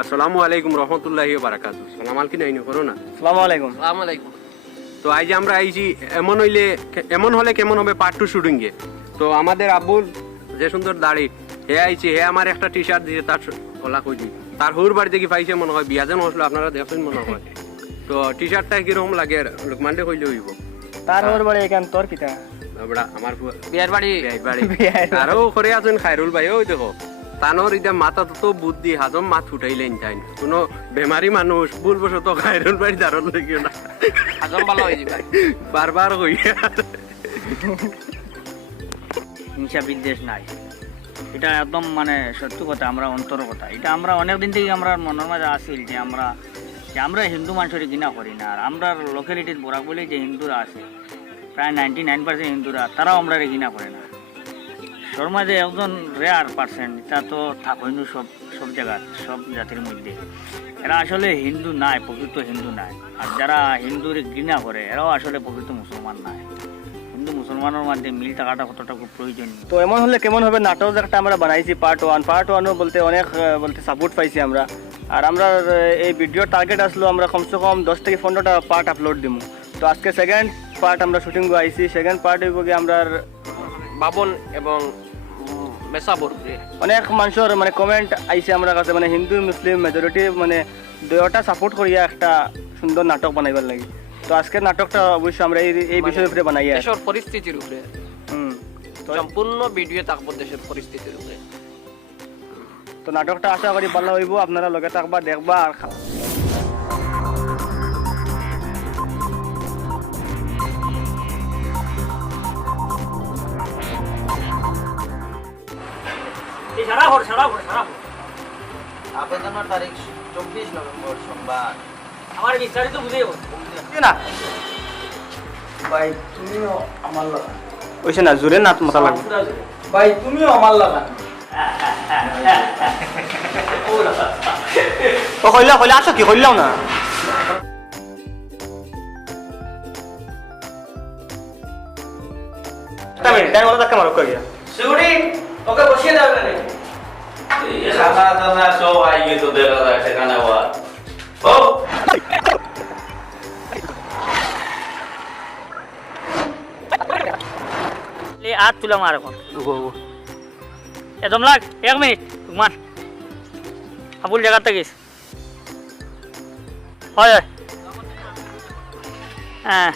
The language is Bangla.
আসসালামু আলাইকুম রহমতুল্লাহি ওয়া বারাকাতুহু। সালাম আলকি নাইনি করো না। আসসালামু আলাইকুম। আসসালামু আলাইকুম। তো আজ আমরা আইছি এমন হলে কেমন হবে পার্ট 2 শুটিং এ। তো আমাদের আব্বুল যে সুন্দর দাড়ি হে আইছি, হে আমার একটা টি শার্ট দিয়ে তার ওলা কইছি তার হুর বাড়ি থেকে পাইছে মনে হয়, বিয়া যেন হসলো আপনারা দেখছেন মনে হয়। তো টি শার্টটা কিরকম লাগে লোকমানডে কইলে হইব। তার হুর বাড়ি এখান তোর কিতা বড়া আমার বিয়ার বাড়ি আরো করে আছেন খায়রুল ভাই। ওই দেখো তানোর এটা মাথা তো বুদ্ধি হাজম মাথ ফুটাইলেন তাই কোনো বেমারি মানুষ ভুলবশত খায়রুল ভাই দারুণ লাগিও না, হাজম ভালো হয়ে যাবে বারবার হইয়া হিংসা বিদ্বেষ নাই, এটা একদম মানে সত্য কথা, আমরা অন্তর কথা। এটা আমরা অনেকদিন থেকে আমরা মনের মাঝে আসিল যে আমরা হিন্দু মানুষের ঘৃণা করি না। আর আমরা লোকালিটির বরাক বলে যে হিন্দুরা আছে প্রায় 99% হিন্দুরা, তারাও আমরা ঘৃণা করে না। সর মাঝে একজন রেয়ার পার্সেন্ট, তা তো থাকইনি সব জায়গা সব জাতির মধ্যে। এরা আসলে হিন্দু নাই, প্রকৃত হিন্দু নাই। আর যারা হিন্দুর ঘৃণা করে এরাও আসলে প্রকৃত মুসলমান নাই। হিন্দু মুসলমানের মধ্যে মিল থাকাটা কতটা খুব প্রয়োজনীয়। তো এমন হলে কেমন হবে নাটক একটা আমরা বানাইছি পার্ট 1 বলতে অনেক সাপোর্ট পাইছি আমরা। আর আমরা এই ভিডিওর টার্গেট আসলো আমরা কমসে কম 10 থেকে 15টা পার্ট আপলোড দিমু। তো আজকে সেকেন্ড পার্ট আমরা শুটিং আইছি। সেকেন্ড পার্ট হইব গিয়ে আমরা বাবন এবং মেসাবর অনেক মানুষের মানে কমেন্ট আইছে আমার কাছে, মানে হিন্দু মুসলিম মেজরিটি মানে দুইটা সাপোর্ট করিয়া একটা সুন্দর নাটক বানাইবার লাগি। তো আজকের নাটকটা অবশ্যই আমরা এই বিষয়ের উপরে বানাই দেশের পরিস্থিতির উপরে। তো সম্পূর্ণ ভিডিও থাকবো দেশের পরিস্থিতির উপরে। তো নাটকটা আশা করি ভালো হইব, আপনারা লগে থাকবা দেখবা আর আবেদনের তারিখ 24 নভেম্বর সোমবার। আমার বিস্তারিত বুঝে না ভাই তুমিও আমার লাগা, ওইসে না জোরে নাচ মাথা লাগবে। ভাই তুমিও আমার লাগা। ও কইলা আসো কি কইলাও না। ওকে বসিয়ে যাবে না খানা দানা সব আইয়ে তো দেখা যায় সেখানে আবার আর তুলাম আর এখন একদম লাগ 1 মিনিট ঘুমান আবুল জায়গাতে গেছ। হয় হ্যাঁ